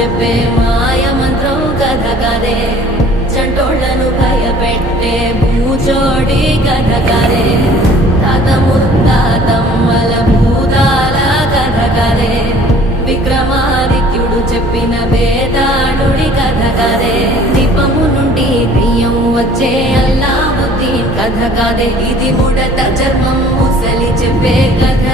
చెప్పే మాయ మంత్రం కథ కదే, చంటోళ్లను భయపెట్టే భూచోడి కథ కదే, తాత ముత్తాతమ్మల భూతాల కథ కదే, విక్రమాదిత్యుడు చెప్పిన వేదాళుడి కథ కదే, దీపము నుండి బియ్యం వచ్చే అల్లావుద్దీన్ కథ కాదే, ఇది ముడత చర్మం ముసలి చెప్పే కథ